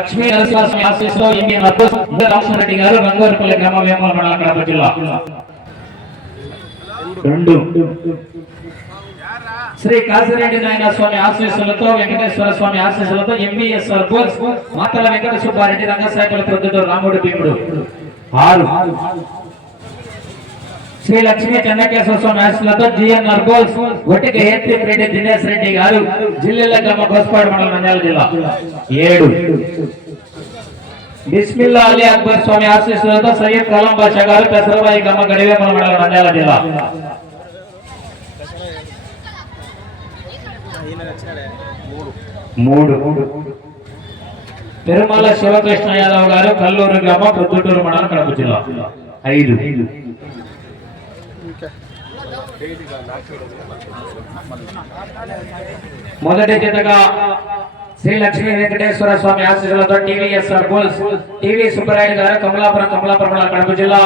లక్ష్మీ నరసింహస్వామి ఆశీస్సులో ఎంపీ నర్పూస్ రామచంద్రెడ్డి గారు రంగవరపల్లి గ్రామ వేమల మండలం కడప జిల్లా. రెండు. శ్రీ కాశిరెడ్డి నాయన స్వామి ఆశీస్సులతో వెంకటేశ్వర స్వామి ఆశీస్సులతో ఎంబీఎస్ మాతల వెంకట సుబ్బారెడ్డి రంగసాయకుల ప్రొద్దుటూరు రాముడు భీముడు. ఆరు. శ్రీ లక్ష్మీ చెన్నకేశ్వర స్వామి ఆశీస్సులతో జిఎన్ఆర్ బోస్ ఒట్టిక ఏత్రిక్ రెడ్డి దినేష్ రెడ్డి గారు జిల్లెల గ్రామ గోస్పాడు మండలం నంద్యాల జిల్లా. ఏడు. బిస్మిల్లా అలీ అక్బర్ స్వామి ఆశీస్సులతో సయ్యద్ కలం బాషా గారు పెసరబాయి గ్రామ గడివేపల మండలం నంద్యాల జిల్లా. మూడు. తిరుమల శివకృష్ణ యాదవ్ గారు కల్లూరు గ్రామ ప్రొద్దుటూరు మండలం కడప జిల్లా. ఐదు. మొదటి జతగా శ్రీ లక్ష్మీ వెంకటేశ్వర స్వామి ఆశీస్సులతో టీవీఎస్ఆర్ బుల్స్ టీవీ సుబ్బరాయుడు గారు కమలాపురం కమలాపురం కడప జిల్లా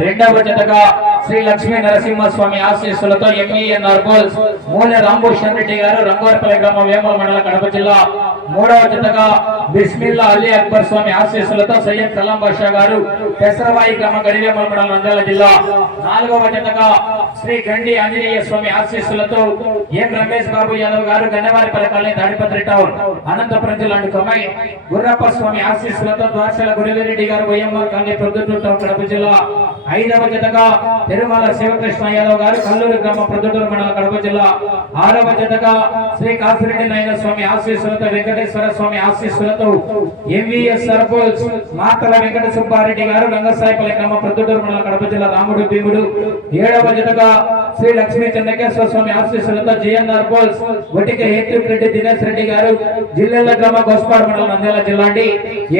రెండవ జతగా శ్రీ లక్ష్మీ నరసింహ స్వామి ఆశీస్సులతో ఎంఈఎన్ఆర్ బుల్స్ మూల రాంభూషణ్ రెడ్డి గారు రంగవరపల్లి గ్రామం వేమల మండలం కడప జిల్లా మూడవ జతగా బిస్మిల్లా అలీ అక్బర్ స్వామి ఆశీస్సులతో సయ్యద్ సలాం బాషా గారు పెసరవాయి గ్రామ గడివే మండలం నంద్యాల జిల్లా. నాలుగవ జతగా శ్రీ గండి ఆంజనేయ స్వామి ఆశీస్సులతో ఎం రమేష్ బాబు యాదవ్ గారు గన్నవారిపల్లి కాలనీ తాడిపత్రి టౌన్ అనంతపురం జిల్లా కమై గుర్రప్ప స్వామి ఆశీస్సులతో ద్వారశాల గురివిరెడ్డి గారు YMR colony Proddatur town Kadapa జిల్లా. ఐదవ జతగా తిరుమల శివకృష్ణ యాదవ్ గారు కల్లూరు గ్రామ ప్రొద్దుటూరు మండలం కడప జిల్లా. ఆరవ జతగా శ్రీ కాసిరెడ్డి నాయన స్వామి ఆశీస్సులతో వెంకటేశ్వర స్వామి ఆశీస్సులతో ఎంవిఎస్ సర్పంచ్ మాతల వెంకట సుబ్బారెడ్డి గారు రంగసాయిపల్లి గ్రామం ప్రొద్దుటూరు మండలం కడప జిల్లా రాముడు భీముడు. ఏడవ జతగా శ్రీ లక్ష్మీ చెన్నకేశ్వర స్వామి ఆశీస్సులతో జిఎన్ఆర్ పోల్స్ వటిక హేత్రిక్ రెడ్డి దినేష్ రెడ్డి గారు జిల్లాల గ్రామ గోస్పాడు మండలం నంద్యాల జిల్లా అండి.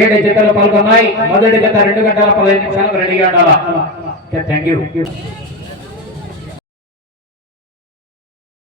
ఏడు జతలు పాల్గొన్నాయి. మొదటి జత రెండు గంటల పదహైదు నిమిషాలకు రెడీగా ఉండాలా? Thank you.